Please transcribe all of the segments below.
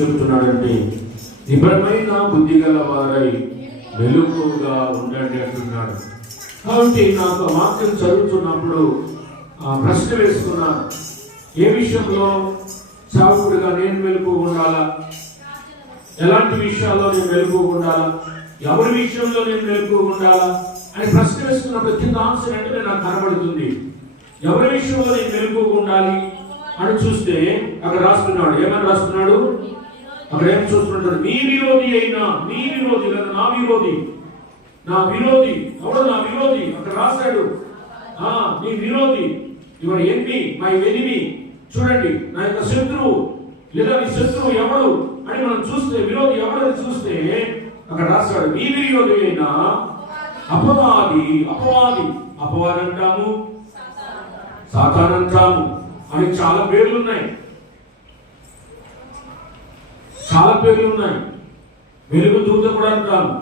చెప్తున్నాడంటే నిబరమైన బుద్ధి గల వారై మెలకువగా ఉండండి అంటున్నాడు. కాబట్టి నాకు ఆ వాక్యం చదువుతున్నప్పుడు ప్రశ్న వేసుకున్నాను, ఏ విషయంలో సావుకుడిగా నేను మెలకువగా ఉండాలా, ఎలాంటి విషయాల్లో నేను మెలకువగా ఉండాలా, ఎవరి విషయంలో నేను మెలకువగా ఉండాలా అని ప్రశ్న వేసుకున్నప్పుడు కింద ఆన్సర్ అంటే నాకు కనబడుతుంది. ఎవరి విషయంలో నేను మెలకువగా ఉండాలి అని చూస్తే అక్కడ రాస్తున్నాడు. ఏమని రాస్తున్నాడు? అక్కడ ఏం చూస్తుంటాడు? నీ విరోధి అయినా, నీ విరోధి లేదా నా విరోధి, నా విరోధి ఎవడు? నా విరోధి అక్కడ రాశాడు. నీ విరోధి, యువర్ ఎనిమి, మై ఎనిమి. చూడండి, నా యొక్క శత్రువు లేదా నీ శత్రువు ఎవడు అని మనం చూస్తే, విరోధి ఎవడని చూస్తే అక్కడ రాశాడు, నీ విరోధి అయినా అపవాది. అపవాది అపవాది అంటాము, సాతాను అంటాము అని చాలా పేర్లు ఉన్నాయి, చాలా పేర్లు ఉన్నాయి. వెలుగు దూత కూడా అంటాము.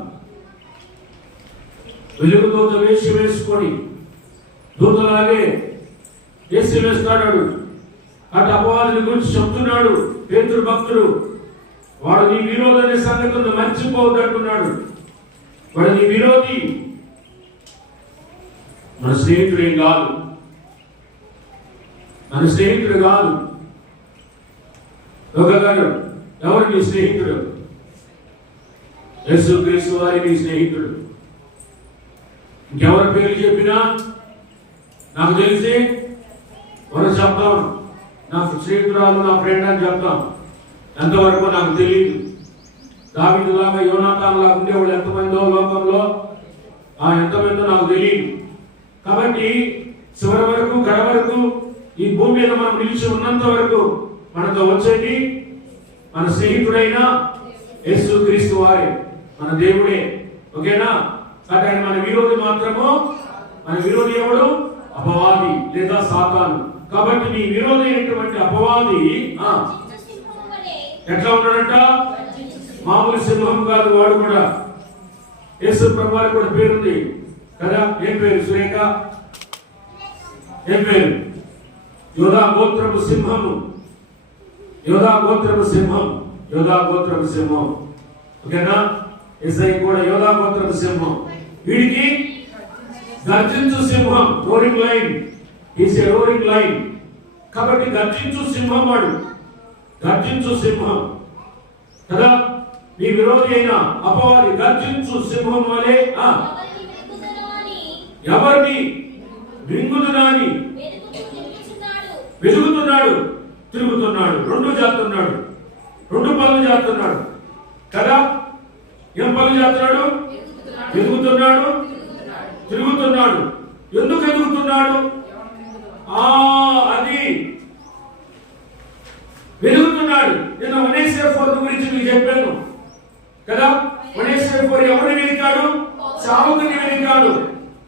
వెలుగు దూత వేషం వేసుకొని దూతలాగే వేసి వేస్తాడు. అటు అపవాదిని గురించి చెప్తున్నాడు పేతురు భక్తుడు. వాడు నీ విరోధి అనే సంగతులను మర్చిపోవద్దు అంటున్నాడు. వాడు నీ విరోధి, మన స్నేహితుడేం కాదు, మన స్నేహితుడు కాదు. గారు ఎవరు నీ స్నేహితుడు? యేసుక్రీస్తు వారి నీ స్నేహితుడు. ఇంకెవరి పేరు చెప్పినా నాకు తెలిసి మనం చెప్తాం, నాకు స్నేహితురాలు నా ఫ్రెండ్ అని చెప్తాం. ఎంతవరకు నాకు తెలియదు. దావీదు లాగా యోనాతాన్ లాగా ఉండేవాళ్ళు ఎంతమందో లోకంలో, ఎంతమందో నాకు తెలియదు. కాబట్టి చివరి వరకు, గడ వరకు, ఈ భూమి మీద మనం నిలిచి ఉన్నంత వరకు మనతో వచ్చేది మన స్నేహితుడైన యేసుక్రీస్తు వారే, మన దేవుడే. ఓకేనా? కానీ మన విరోధి మాత్రము, మన విరోధి ఎవడు? అపవాది లేదా సాతాను. కాబట్టి నీ విరోధి అయినటువంటి అపవాది ఎట్లా ఉన్నాడంట? మామూలు సింహం కాదు. వాడు కూడా యేసు ప్రభువారికి కూడా పేరుంది కదా. ఏం పేరు? సురేఖ. ఏం పేరు? యోధా గోత్రపు సింహము. యోధా గోత్రపు సింహం, యోధా గోత్రపు సింహం. ఓకేనా? ఎస్ఐ కూడా యోధా గోత్రపు సింహం. వీడికి గర్జించు సింహం, roaring line. Is a roaring line. కాబట్టి గర్జించు సింహం వాడు, గర్జించు సింహం కదా. నీ విరోధి అయిన అపవాది గర్జించు సింహం వలె ఎవరిని మింగుదునాని వెతుకుతున్నాడు, తిరుగుతున్నాడు, రెండు చేస్తున్నాడు, రెండు పనులు చేస్తున్నాడు కదా. ఏం పనులు చేస్తున్నాడు? వెతుకుతున్నాడు, తిరుగుతున్నాడు. ఎందుకు ఎదుగుతున్నాడు? అది వెలుగుతున్నాడు. నేను 1:4 గురించి మీకు చెప్పాను కదా. 1:4 ఎవరిని వెలికాడు? చావుకుని వెలికాడు,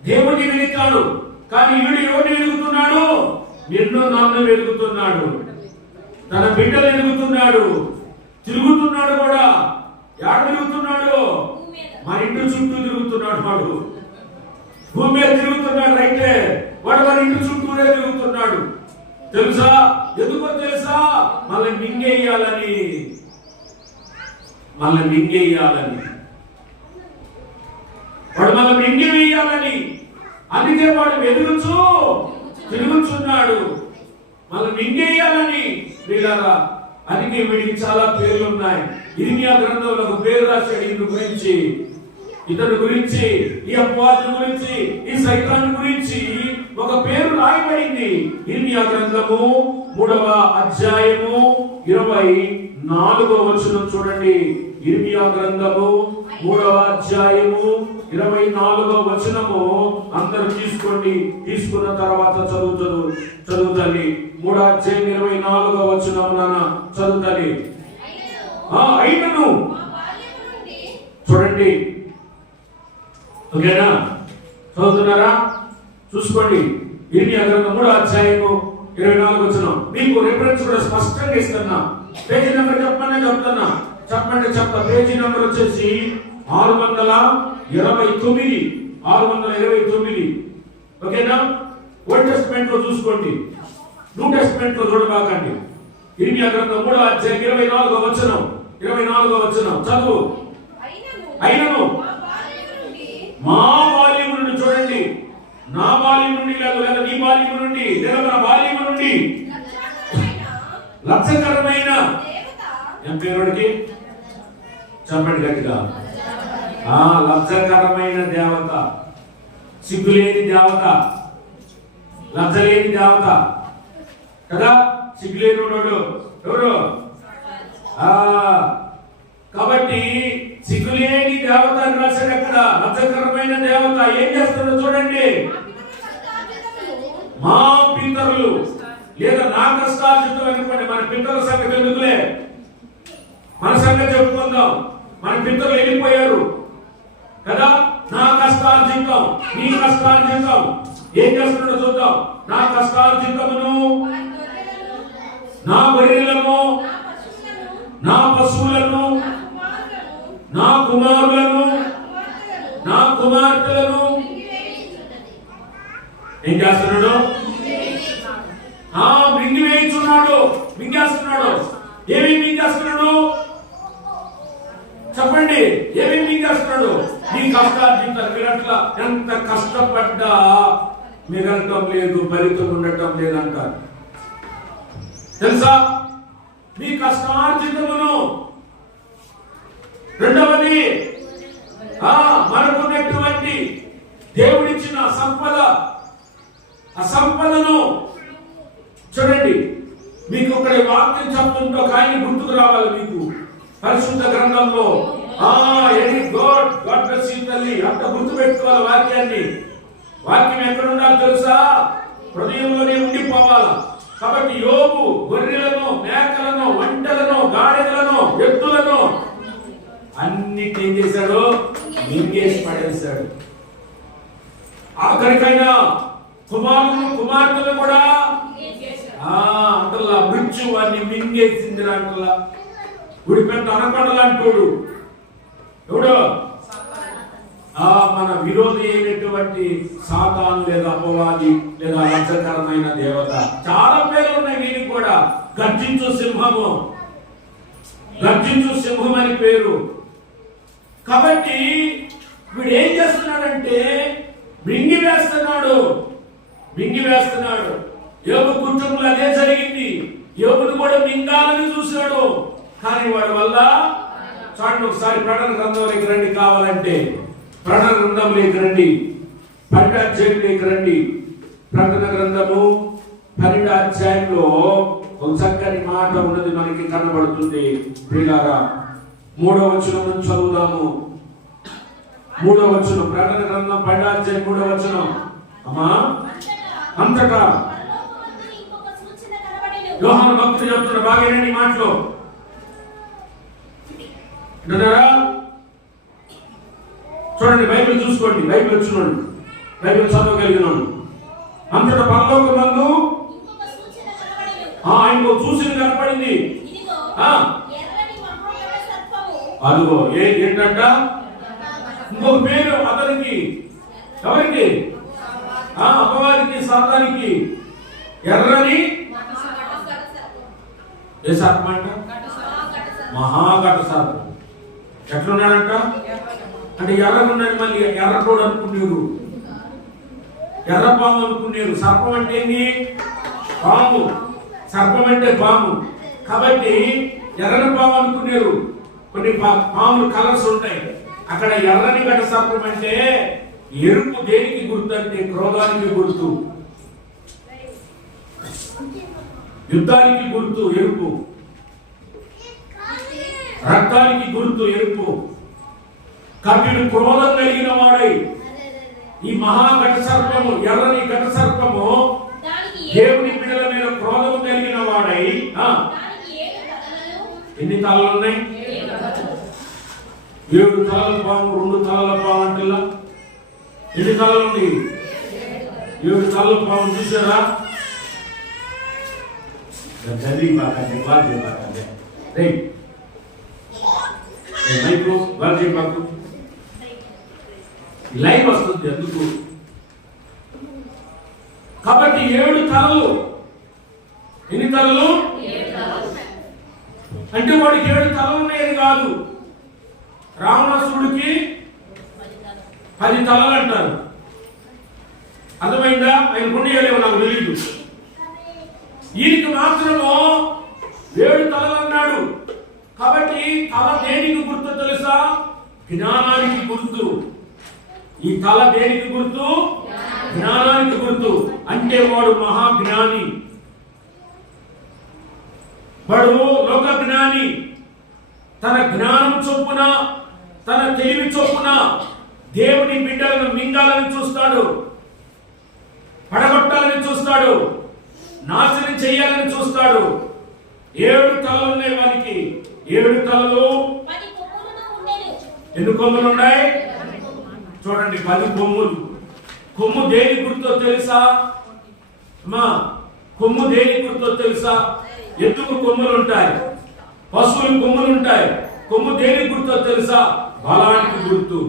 దేవుడిని వెలికాడు. కానీ వీడు ఎవరిని వెలుగుతున్నాడు? నిన్ను నన్ను వెలుగుతున్నాడు, తన బిడ్డలు వెలుగుతున్నాడు, తిరుగుతున్నాడు కూడా. ఎక్కడ తిరుగుతున్నాడు? మా ఇంటి చుట్టూ తిరుగుతున్నాడు. వాడు భూమి మీద తిరుగుతున్నాడు. అయితే వాడు మన ఇంటి చుట్టూనే తిరుగుతున్నాడు. తెలుసా? ఎందుకో తెలుసా? మనల్ని మింగేయాలని, మనల్ని మింగేయాలని, వాడు మనల్ని మింగి వేయాలని. అందుకే వాడు వెలుగుచూ తిరుగుతున్నాడు, మనల్ని మింగేయాలని. వీళ్ళరా, అందుకే వీడికి చాలా పేర్లు ఉన్నాయి. ఇర్మియా గ్రంథంలో ఒక పేరు రాశాడు ఇతని గురించి, ఇతని గురించి, ఈ అపవాది గురించి, ఈ సైతాను గురించి ఒక పేరు రాయబడింది. ఇర్మియా గ్రంథము 3వ అధ్యాయము 24వ వచనం చూడండి. ఇర్మియా గ్రంథము 3వ అధ్యాయము 24వ వచనము అందరూ తీసుకోండి. తీసుకున్న తర్వాత చదువుతుంది. 3వ అధ్యాయం 24వ వచనం నాన్న చదువుతుంది. అయినను చూడండి. ఓకేనా? చదువుతున్నారా? చూసుకోండి. ఇర్మియా గ్రంథం 3వ అధ్యాయము 24వ వచనం. మీకు రిఫరెన్స్ కూడా స్పష్టంగా ఇస్తున్నా. పేజీ నెంబర్ చెప్తున్నా. చెప్తా. పేజీ నెంబర్ వచ్చేసి 629. 629. ఓకేనా? ఓల్డ్ టెస్టిమెంట్ లో చూసుకోండి, న్యూ టెస్టిమెంట్ లో చూడబాకండి. ఇర్మియా గ్రంథం 3వ అధ్యాయం 24వ వచనం. 24వ వచనం చదువు. అయినను మా బాల్యం నుండి, చూడండి, నా బాల్యం నుండి లేదా నీ బాల్యం నుండి లేదా మన బాల్యం నుండి లక్షకరమైన ఏం పేరుడికి చెప్పండి గట్టిగా. లక్షకరమైన దేవత, సిగ్గులేని దేవత, లజ్జలేని దేవత కదా. సిగ్గులేని ఎవరు? కాబట్టి సిగ్గులేని దేవత అని రాశాడు అక్కడ. లజ్జకరమైన దేవత ఏం చేస్తాడో చూడండి. మా పితరులు లేదా నా కష్టార్జితం అనుకోండి. మన పితరుల సంగతి ఎందుకులే, మన సంగతి చెప్పుకుందాం. మన పితరులు వెళ్ళిపోయారు కదా. నా కష్టార్జితం, నీ కష్టార్జితం ఏం చేస్తున్నాడో చూద్దాం. నా కష్టార్జితమును, నా గొర్రెలను, నా పశువులను, నా కుమారులను, నా కుమార్తెలను ఏం చేస్తున్నాడు? మింగివేయుచున్నాడు. మింగేస్తున్నాడు. ఏమేమి మింగేస్తున్నాడు చెప్పండి? ఏమేమి మింగేస్తున్నాడు? నీ కష్టార్జితం. మీరు అట్లా ఎంత కష్టపడ్డా మిగలటం లేదు, ఫలితం ఉండటం లేదంటారు తెలుసా? మీ కష్టార్జితమును. రెండవది మనకున్నటువంటి దేవుడిచ్చిన సంపద, ఆ సంపదను చూడండి. మీకు ఇక్కడ వాక్యం చెప్తుంటే ఒక ఆయన గుర్తుకు రావాలి మీకు పరిశుద్ధ గ్రంథంలో. గాడ్ బ్లెస్ యు తల్లి అంత గుర్తు పెట్టుకోవాలి వాక్యాన్ని. వాక్యం ఎక్కడ ఉండాలి తెలుసా? హృదయంలోనే ఉండిపోవాలి. కాబట్టి యోబు గొర్రెలను, మేకలను, ఒంటెలను, గాడిదలను, ఎద్దులను అన్నిటి ఏం చేశాడు? మింగేసి పడేశాడు. ఆఖరికైనా కుమారులు, కుమార్తెలు కూడా అంటలా మృత్యు వారిని మింగేసింది. అంటలా ఉడిపెంత అనకొండలంటోడు ఎవడు? మన విరోధి అయినటువంటి సాతాను లేదా అపవాది లేదా లజ్జకరమైన దేవత. చాలా పేర్లు ఉన్నాయి వీరికి కూడా. గర్జించు సింహము, గర్జించు సింహం అని పేరు. కాబట్టి వీడు ఏం చేస్తున్నాడంటే మింగివేస్తున్నాడు, మింగివేస్తున్నాడు. యోబు కుటుంబంలో అదే జరిగింది. యోబును కూడా మింగాలని చూశాడు, కానీ వాడి వల్ల చూడండి. ఒకసారి ప్రకటన గ్రంథంలోకి రండి కావాలంటే. ప్రకటన గ్రంథంలోకి రండి, 12వ అధ్యాయంలోకి రండి. ప్రకటన గ్రంథము 12వ అధ్యాయంలో ఒక చక్కని మాట ఉన్నది మనకి కనబడుతుంది. ప్రియులారా 3వ వచనం నుంచి చదువుదాము. 3వ వచనం, ప్రకటన గ్రంథం 12వ అధ్యాయం 3వ వచనం. అమ్మా, అంతటా యోహాను భక్తుడు చెప్తున్న బాగేనండి మాటలో విన్నారా? చూడండి, బైబిల్ చూసుకోండి. బైబిల్ వచ్చినాడు, బైబిల్ చదవగలిగినాడు. అంతటా పరలోకమందు ఆయనకు సూచన కనపడింది. అదిగో ఏంటంట? ఇంకొక పేరు అతనికి. ఎవరికి? అపవాదికి, సాతానికి. ఎర్రని ఏ సర్పం అంట? మహాఘట సర్పం. ఎట్లున్నాడంట అంటే ఎర్రగున్నాడు. మళ్ళీ ఎర్రకోడు అనుకున్నారు, ఎర్రపాము అనుకున్నారు. సర్పం అంటే ఏంటి? పాము. సర్పం అంటే పాము. కాబట్టి ఎర్రని పాము అనుకున్నారు. కొన్ని పాములు కలర్స్ ఉంటాయి. అక్కడ ఎర్రని ఘట సర్పం అంటే ఎరుపు దేనికి గుర్తు అంటే క్రోధానికి గుర్తు, యుద్ధానికి గుర్తు ఎరుపు, రక్తానికి గుర్తు ఎరుపు. కపిడు క్రోధం కలిగిన వాడై ఈ మహాఘట సర్పము, ఎర్రని ఘట సర్పము దేవుని బిడ్డల మీద క్రోధం కలిగిన వాడై ఎన్ని తలలు ఉన్నాయి? 7 తలల పాము, 2 తలల పాము అంటే ఎన్ని తలలు ఉంది? 7 తలల పాము. చూసారా? లైవ్ వస్తుంది ఎందుకు? కాబట్టి 7 తలలు. ఎన్ని తలలు? అంటే వాడికి 7 తలలు ఉన్నాయని కాదు. రావణాసురుడికి 10 తలలు అంటారు. అర్థమైందా? ఆయన పుణ్యలేమో నాకు తెలియదు. ఈయనకి మాత్రము 7 తలలు అన్నాడు. కాబట్టి తల దేనికి గుర్తు తెలుసా? జ్ఞానానికి గుర్తు. ఈ తల దేనికి గుర్తు? జ్ఞానానికి గుర్తు. అంటే వాడు మహాజ్ఞాని, వాడు లోక జ్ఞాని. తన జ్ఞానం చొప్పున, తన తెలివి చొప్పున దేవుని బిడ్డలను మింగాలని చూస్తాడు, పడగొట్టాలని చూస్తాడు, నాశనం చేయాలని చూస్తాడు. 7 తలలు ఉన్నాయి వానికి. 7 తలలు, ఎన్ని కొమ్ములు ఉన్నాయి? చూడండి, 10 కొమ్ములు. కొమ్ము దేని గుర్తో తెలుసా అమ్మా? కొమ్ము దేని గుర్తో తెలుసా? ఎద్దుకు కొమ్ములు ఉంటాయి, పశువులు కొమ్ములు ఉంటాయి. కొమ్ము దేని గుర్తో తెలుసా? బలానికి గుర్తు.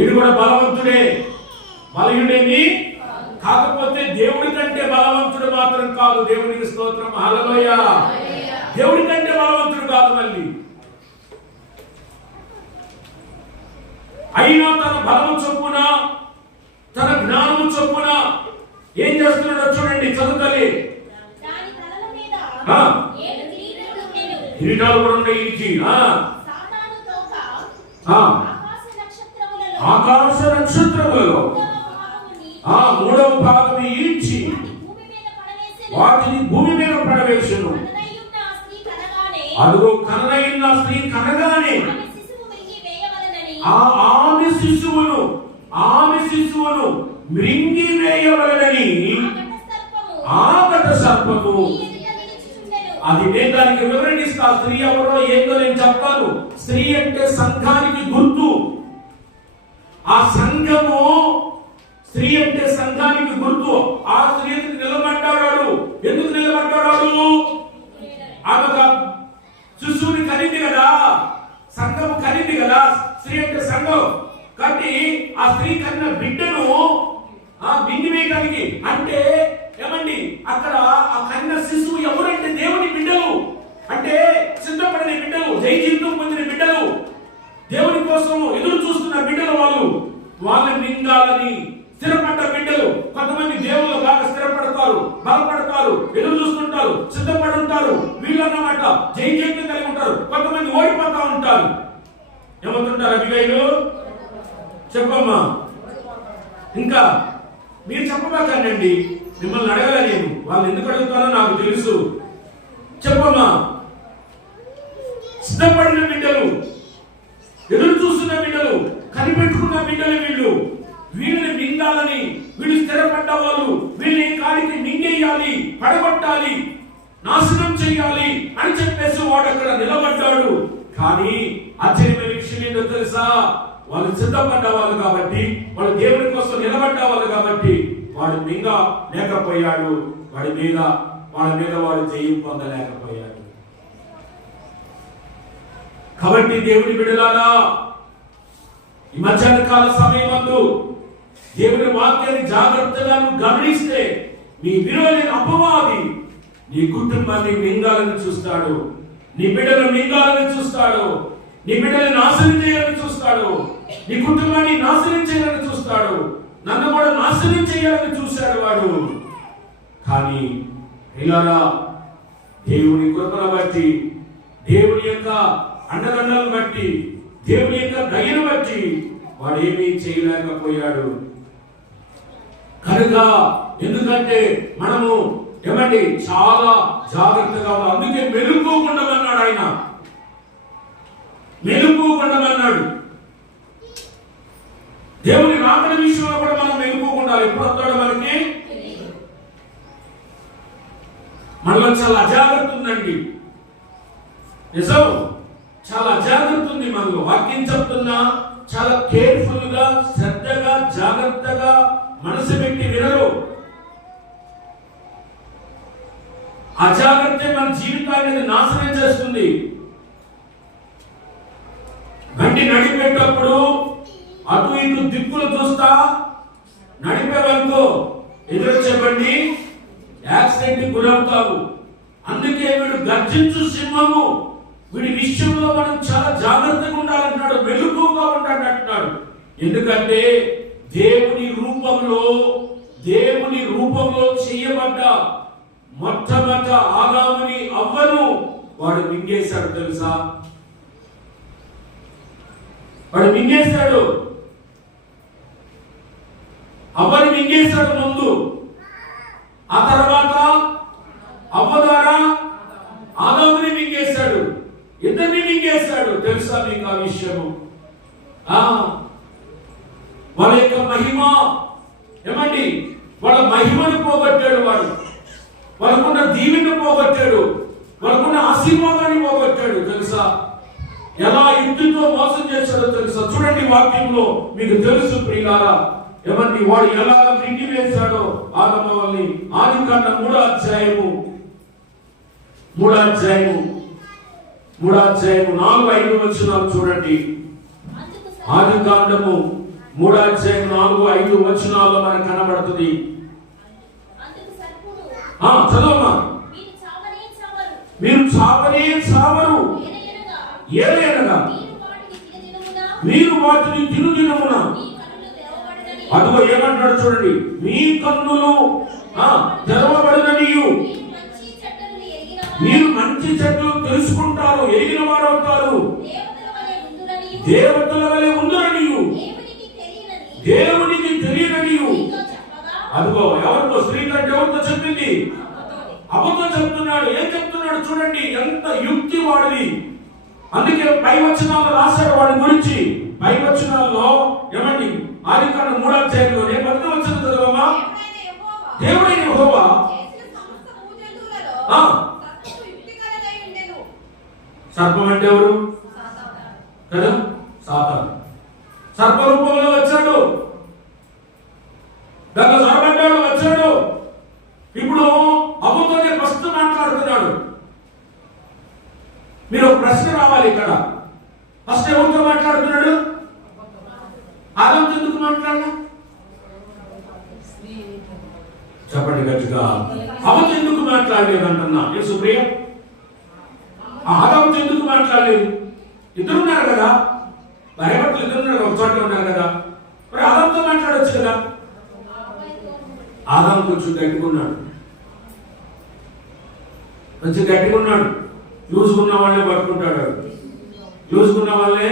ఇది కూడా బలవంతుడే, బలహీనుడేమి కాకపోతే దేవుడి కంటే బలవంతుడు మాత్రం కాదు. దేవునికి స్తోత్రం, హల్లెలూయా. దేవుడి కంటే బలవంతుడు కాదు. మళ్ళీ అయినా తన బలము చొప్పున, తన జ్ఞానము చొప్పున ఏం చేస్తున్నాడో చూడండి, చదువుతలే. కిరీటాలు కూడా ఉన్నాయి ఈయనకి. ఆకాశ నక్షత్రములలో 3వ భాగం ఈడ్చి వాటిని భూమి మీద పడవేసెను. అదిగో కననైన స్త్రీ కనగానే ఆమె శిశువును మృంగి వేయవలెనని ఆ ఘట సర్పము. అది నేను దానికి వివరణిస్తా. స్త్రీ ఎవరో ఏందో నేను చెప్తాను. స్త్రీ అంటే సంఘానికి గుర్తు. ఆ సంఘము, స్త్రీ అంటే సంఘానికి గుర్తు. ఆ స్త్రీ నిలబడ్డాడు. ఎందుకు నిలబడ్డాడు? ఆమె శిశువుని కలిగింది కదా, సంఘము కలిగింది కదా. స్త్రీ అంటే సంఘం. కాబట్టి ఆ స్త్రీ కన్న బిడ్డను బింది వేయడానికి, అంటే ఏమండి అక్కడ ఆ కన్న శిశువు ఎవరంటే దేవుని బిడ్డలు. అంటే సిద్ధపడిన బిడ్డలు, జై జీవితం పొందిన బిడ్డలు, దేవుని కోసం ఎదురు చూస్తున్న బిడ్డలు. వాళ్ళని మింగాలని స్థిరపడ్డ బిడ్డలు. కొంతమంది దేవుళ్ళు బాగా స్థిరపడతారు, బలపడతారు, ఎదురు చూస్తుంటారు, సిద్ధపడి ఉంటారు. వీళ్ళన్నమాట జై జీవితం కలిగి ఉంటారు. కొంతమంది ఓడిపోతా ఉంటారు. ఏమంటుంటారు అభిగాయులు? చెప్పమ్మా. ఇంకా మీరు చెప్పబాకండి, మిమ్మల్ని అడగలే నేను. వాళ్ళు ఎందుకు అడుగుతారో నాకు తెలుసు. చెప్పమ్మా. సిద్ధపడిన బిడ్డలు, ఎదురు చూస్తున్న బిడ్డలు, కనిపెట్టుకున్న బిడ్డలు వీళ్ళు. వీళ్ళని మింగాలని, వీళ్ళు స్థిరపడ్డ వాళ్ళు. వీళ్ళని కాడికి మింగేయాలి, పడగొట్టాలి, నాశనం చేయాలి అని చెప్పేసి వాడు అక్కడ నిలబడ్డాడు. కానీ ఆశ్చర్యమైన విషయం ఏంటో తెలుసా? వాళ్ళు సిద్ధపడ్డ వాళ్ళు కాబట్టి, వాళ్ళు దేవుని కోసం నిలబడ్డ వాళ్ళు కాబట్టి వాడు మింగ లేకపోయాడు. వాళ్ళ మీద వాడు జయం పొందలేకపోయాడు. కాబట్టి దేవుని బిడ్డలారా, ఈ మధ్యాహ్న కాల సమయమందు దేవుని వాక్యాన్ని జాగ్రత్తగా గమనిస్తే నీ విరోధైన అపవాది నీ కుటుంబాన్ని మింగాలని చూస్తాడు, నీ బిడ్డలు మింగాలని చూస్తాడు, నీ బిడ్డలను నాశనం చేయాలని చూస్తాడు, నీ కుటుంబాన్ని నాశనం చేయాలని చూస్తాడు, నన్ను కూడా నాశనం చేయాలని చూశాడు వాడు. కానీ ఇలాగా దేవుని కృపను బట్టి, దేవుని యొక్క అండదండలను బట్టి, దేవుని యొక్క దయను బట్టి వాడు ఏమీ చేయలేకపోయాడు. కనుక ఎందుకంటే మనము ఏమండి చాలా జాగ్రత్తగా, అందుకే మెలుకోకుండా అన్నాడు ఆయన. మెలుకోకుండా దేవుని రాకడ విషయంలో కూడా మనం మెలుకోకుండా. ఎప్పుడు వస్తాడు మనకి? మనలో చాలా అజాగ్రత్త ఉందండి. నిజం, చాలా అజాగ్రత్త ఉంది మనలో. వాక్యం చెప్తున్నా చాలా కేర్ఫుల్ గా, శ్రద్ధగా, జాగ్రత్తగా మనసు పెట్టి వినరు. అజాగ్రత్త మన జీవితాన్ని నాశనం చేస్తుంది. బండి నడిపేటప్పుడు అటు ఇటు దిక్కులు చూస్తా నడిపేవనుకో, ఎదురొచ్చే బండి యాక్సిడెంట్ గురవుతావు. అందుకే వీడు గర్జించు సింహము. వీడి విషయంలో మనం చాలా జాగ్రత్తగా ఉండాలంటున్నాడు, మెలకువగా ఉండాలి అంటున్నాడు. ఎందుకంటే దేవుని రూపంలో చేయబడ్డ మొట్టమొదట ఆదాముని అవ్వను వాడు మింగేశాడు. తెలుసా? వాడు మింగేశాడు, అవ్వని మింగేశాడు ముందు. ఆ తర్వాత అవ్వ ద్వారా ఆదాముని మింగేశాడు, ఇద్దరిని మింగేశాడు. తెలుసా మీకు ఆ విషయము? వాళ్ళ యొక్క మహిమ ఏమండి, వాళ్ళ మహిమను పోగొట్టాడు వాడు. వాళ్ళకున్న దీవెను పోగొట్టాడు, వాళ్ళకున్న ఆశీర్వాదాన్ని పోగొట్టాడు. తెలుసా ఎలా యుక్తితో మోసం చేశాడో తెలుసా? చూడండి వాక్యంలో మీకు తెలుసు ప్రియులారా. ఏమండి వాడు ఎలా పిండి వేశాడో ఆదమ వాళ్ళని. ఆదికాండం 3వ అధ్యాయము 4-5 వచనాలు చూడండి. ఆదికాండము 3వ అధ్యాయం 4-5 వచనాల్లో మనకు కనబడుతుంది. చదవమ్మా. మీరు చావనే చావరు, ఏలయనగా మీరు వాటిని తినుదినమున. అదిగో ఏమంటాడు చూడండి, మీ కన్నులు తెరవబడిననియు మీరు మంచి చెడ్డలు తెలుసుకుంటారు, ఎరిగిన వారు అవుతారు. దేవతల వలె ఉందనియు దేవునికి తెలియననియు. అదిగో ఎవరితో? స్త్రీ కంటే ఎవరితో చెప్పింది? అబద్ధం చెప్తున్నాడు. ఏం చెప్తున్నాడు చూడండి, ఎంత యుక్తి వాడిది. అందుకే పై వచనాల్లో రాశాడు వాడి గురించి. పై వచనాల్లో ఏమండి, ఆదికాండం 3వ అధ్యాయంలోనే 10వ వచనం చదవమ్మా. దేవుడైన యెహోవా సర్పం అంటే ఎవరు కదా? సాతాను. సర్ప రూపంలో వచ్చాడు, దాంట్లో సొరబడ్డాడు, వచ్చాడు. ఇప్పుడు అబద్ధంగా ఫస్ట్ మాట్లాడుతున్నాడు. మీరు ఒక ప్రశ్న రావాలి ఇక్కడ. ఫస్ట్ ఎవరితో మాట్లాడుతున్నాడు? ఆదాముతో ఎందుకు మాట్లాడినా? చెప్పండి గట్టిగా. అబద్ధం ఎందుకు మాట్లాడలేదు అంటున్నా. సుప్రియ, ఆదాముతో ఎందుకు మాట్లాడలేదు? ఇద్దరున్నారు కదా, భయపడుతులు ఇద్దరున్నారు, ఒక చోట ఉన్నారు కదా. మరి ఆదాముతో మాట్లాడొచ్చు కదా. ఆదాము కొంచెం గట్టిగున్నాడు, కొంచెం గట్టిగున్నాడు. లూజుకున్న వాళ్ళే పట్టుకుంటాడు, లూజుకున్న వాళ్ళే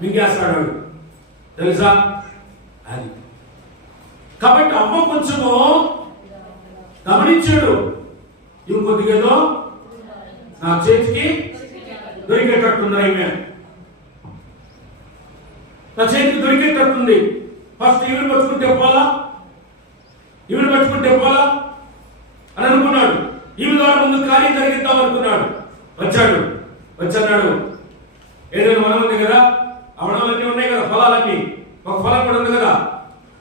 మింగేస్తాడు. తెలుసా అది? కాబట్టి అమ్మ కొంచెము గమనించాడు. ఇంకొద్దిగా ఏదో నా చేతికి దొరికేటట్టున్నారు, ఈమె నా చేతికి దొరికేటట్టుంది. ఫస్ట్ ఈవిని పట్టుకుంటే పోలా, ఈవిని పట్టుకుంటే పోలా అని అనుకున్నాడు. ఈమె ద్వారా ముందు కార్యం జరిగిద్దాం అనుకున్నాడు. వచ్చాడు. ఏదైనా వనం ఉంది కదా, ఆ వనాలన్నీ ఉన్నాయి కదా, ఫలాలన్నీ. ఒక ఫలం కూడా ఉంది కదా,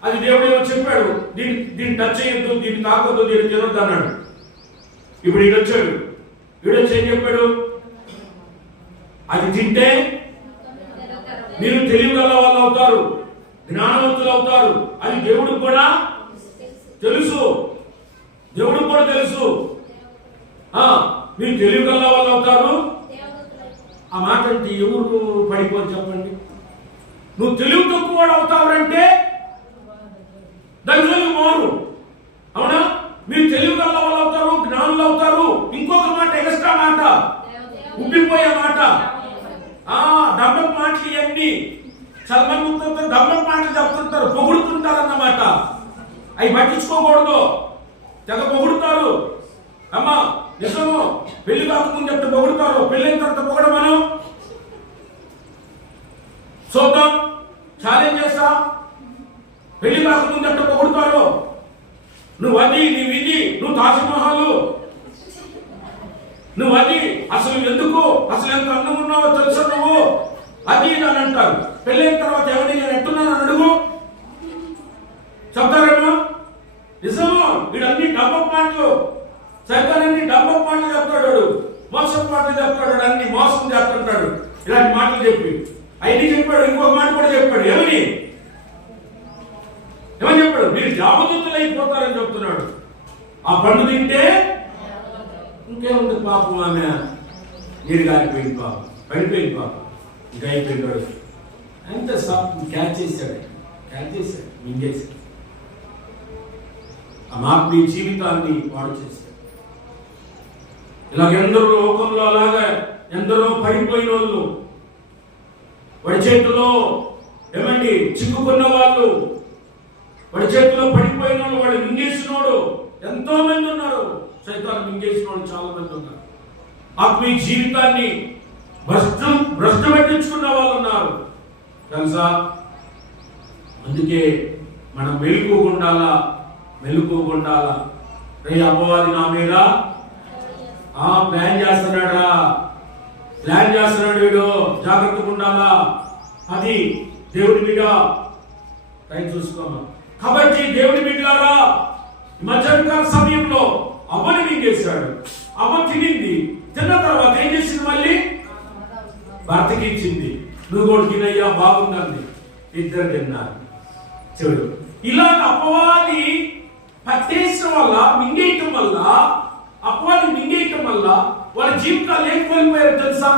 అది దేవుడు ఏమో చెప్పాడు, దీన్ని టచ్ చేయొద్దు, దీన్ని తాకొద్దు, దీన్ని తినొద్దు అన్నాడు. ఇప్పుడు ఈడొచ్చాడు. ఈడొచ్చి ఏం చెప్పాడు? అది తింటే మీరు తెలివిగల వాళ్ళు అవుతారు, జ్ఞానవంతులు అవుతారు. అది దేవుడికి కూడా తెలుసు. మీరు తెలివిగల వాళ్ళు అవుతారు. ఆ మాట అంటే ఎవరు పడిపోరు చెప్పండి? నువ్వు తెలివి తక్కువ వాడు అవుతావంటే దాని మోరు. అవునా? మీరు తెలివిగల వాళ్ళు అవుతారు, జ్ఞానులు అవుతారు. ఇంకొక మాట, ఎక్స్ట్రా మాట, ఉబ్బిపోయే మాట, డబ్బపు మాటలు, ఇవన్నీ చల్లముక్తంతో డబ్బపు మాటలు చెప్తుంటారు, పొగుడుతుంటారు అన్నమాట. అవి పట్టించుకోకూడదు. తెగ పొగుడుతారు. అమ్మా నిజము, పెళ్లి కాకముందు చెప్తే పొగుడుతారు, పెళ్ళైన తర్వాత పొగడమను. చూద్దాం, ఛాలెంజ్ చేస్తా. పెళ్లి కాకముందు చెప్తే పొగుడుతారు. నువ్వు అది, నువ్వు ఇది, నువ్వు తాజ్మహల్, నువ్వు అది, అసలు ఎందుకు, అసలు ఎంత అందం ఉన్నావో తెలుసా నువ్వు, అది ఇది అని అంటారు. పెళ్ళైన తర్వాత ఎవరిని నేను ఎట్టున్నాను అని అడుగు, చెప్తారేమో? నిజము, వీడన్ని డబ్బపు మాటలు, సైతాన్ని డబ్బపు మాటలు చెప్తాడు, మోసం మాటలు చెప్తాడు, అన్ని మోసం చేస్తుంటాడు. ఇలాంటి మాటలు చెప్పి అవన్నీ చెప్పాడు. ఇంకొక మాట కూడా చెప్పాడు. ఏమని చెప్పాడు? మీరు దేవదూతలు అయిపోతారని చెప్తున్నాడు. ఆ పండు తింటే ఇంకేముంది పాపం, ఆమె నీరు గారిపోయింది పాపం, పడిపోయింది పాపం, ఇంకా అయిపోయినాడు. అంత క్యాచ్ చేశాడు, మింగేశాడు. ఆ ఆత్మీయ జీవితాన్ని పాడు చేశాడు. ఇలాగ ఎందరో లోకంలో అలాగా ఎందరో పడిపోయిన వాళ్ళు, వాడి చేతిలో ఏమండి చిక్కుకున్న వాళ్ళు, వాడి చేతిలో పడిపోయిన వాళ్ళు, వాడు మింగేసినోడు ఎంతో మంది ఉన్నారు. సైతాన్ని మింగేసిన వాళ్ళు చాలా మంది ఉన్నారు. ఆత్మీయ జీవితాన్ని భ్రష్టు పెట్టించుకున్న వాళ్ళు ఉన్నారు తెలుసా. అందుకే మనం మెలుగుండాలా. రే అపవాది నా మీద ప్లాన్ చేస్తున్నాడు వీడు, జాగ్రత్తగా ఉండాలా. అది దేవుడి బిడ్డ, టైం చూసుకోమా. కాబట్టి దేవుడి బిడ్డలారా, మధ్యాహ్నకాల సమయంలో అవ్వని మింగేశాడు. అవ్వ తినింది. తిన్న తర్వాత ఏం చేసింది? మళ్ళీ భర్తకి ఇచ్చింది. నువ్వు కూడా తినయ్యా, బాగుందండి. ఇద్దరు తిన్నారు. చూడు, ఇలాగ అపవాది పట్టేసిన వల్ల, మింగేయటం వల్ల, అపవాది మింగేయటం వల్ల వాళ్ళ జీవితాలు ఏం కోల్పోయారు తెలుసా?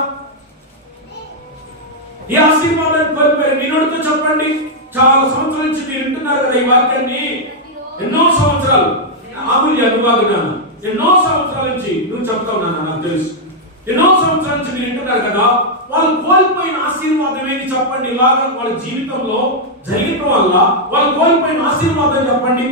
ఈ ఆశీర్వాదాన్ని కోల్పోయారు. మీనోడితో చెప్పండి. చాలా సంవత్సరాల నుంచి మీరు వింటున్నారు కదా ఈ వాక్యాన్ని. ఎన్నో సంవత్సరాలు అనుభవాలు, ఎన్నో సంవత్సరాల నుంచి నువ్వు చెప్తావు నాన్న, నాకు తెలుసు. ఎన్నో సంవత్సరాల నుంచి మీరు వింటున్నారు కదా. వాళ్ళు కోల్పోయిన ఆశీర్వాదం ఏంటి చెప్పండి. ఇలాగా వాళ్ళ జీవితంలో జరిగిన వల్ల వాళ్ళు కోల్పోయిన ఆశీర్వాదం చెప్పండి.